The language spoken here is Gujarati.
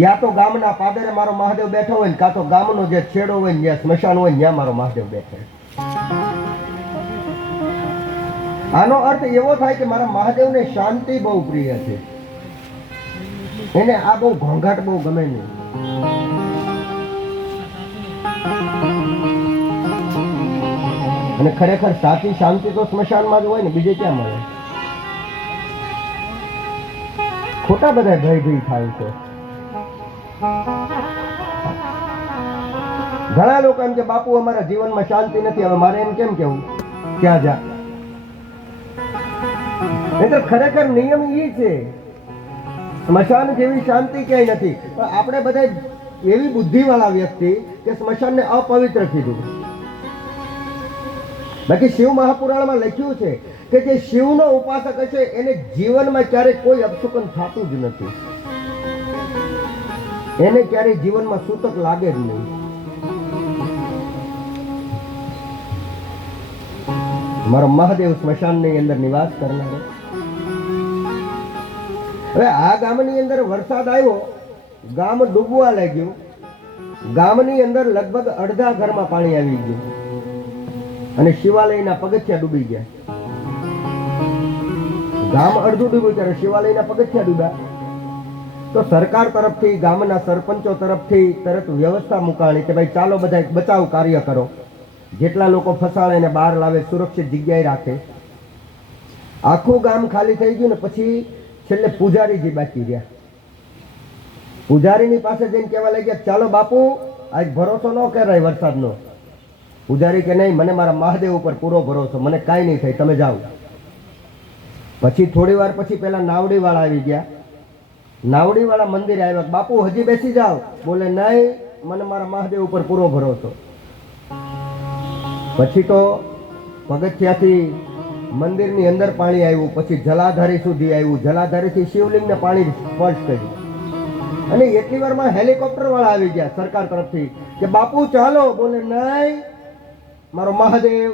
યા તો ગામના પાદરે મારો મહાદેવ બેઠો હોય ને, કાં તો ગામનો જે છેડો હોય ને જ્યાં સ્મશાન હોય ત્યાં મારો મહાદેવ બેઠો આનો અર્થ એવો થાય કે મારા મહાદેવને શાંતિ બહુ પ્રિય છે. એને આ બહુ ઘોંઘાટ બહુ ગમે નહીં અને ખરેખર સાચી શાંતિ તો સ્મશાનમાં જ હોય ને, બીજે ક્યાં મળે? ખોટા બધા ભય ભય થાય છે. ઘણા લોકો એમ કે, બાપુ, અમારા જીવનમાં શાંતિ નથી. હવે મારે એમ કેમ કેવું? ક્યાં જા? એટલે ખરેખર નિયમ એ છે, સ્મશાન જેવી શાંતિ ક્યાંય નથી. પણ આપણે બધા એવી બુદ્ધિવાળા વ્યક્તિ કે સ્મશાનને અપવિત્ર કીધું. બાકી શિવ મહાપુરાણમાં લખ્યું છે કે જે શિવનો ઉપાસક હશે, એને જીવનમાં ક્યારેય કોઈ અપશુકન થતું જ નથી. એને ક્યારેય જીવનમાં સૂતક લાગે જ નહીં. મારો મહાદેવ સ્મશાનની અંદર નિવાસ કરનારો. હવે આ ગામની અંદર વરસાદ આવ્યો, ગામ ડૂબવા લાગ્યું. ગામની અંદર લગભગ અડધા ઘરમાં પાણી આવી ગયું. અને શિવાલયના પગથિયા ડૂબી ગયા. ગામ અડધું ડૂબ્યું ત્યારે શિવાલયના પગથિયા ડૂબ્યા. તો સરકાર તરફથી, ગામના સરપંચો તરફથી તરત વ્યવસ્થા મુકાણી કે ભાઈ ચાલો બધા બચાવ કાર્ય કરો. જેટલા લોકો ફસાણે એને બહાર લાવે, સુરક્ષિત જગ્યાએ રાખે. આખું ગામ ખાલી થઈ ગયું ને પછી છેલ્લે પૂજારીજી બાકી રહ્યા. પૂજારીની પાસે જઈને કહેવા લાગ્યા, ચાલો બાપુ, આજ ભરોસો ન કરાય વરસાદનો. પૂજારી કે, નહીં, મને મારા મહાદેવ ઉપર પૂરો ભરોસો, મને કાંઈ નહીં થાય, તમે જાઓ. પછી થોડી વાર પછી પેલા નાવડીવાળા આવી ગયા. નાવડીવાળા મંદિરે આવ્યા. બાપુ, હજી બેસી જાઓ. બોલે, નહીં, મને મારા મહાદેવ ઉપર પૂરો ભરોસો. પછી તો પગથિયાથી મંદિરની અંદર પાણી આવ્યું. પછી જલાધારી સુધી આવ્યું. જલાધારીથી શિવલિંગને પાણી સ્પર્શ કર્યું. અને એટલી વારમાં હેલિકોપ્ટર વાળા આવી ગયા સરકાર તરફથી કે, બાપુ, ચાલો. બોલે, નહીં, મારો મહાદેવ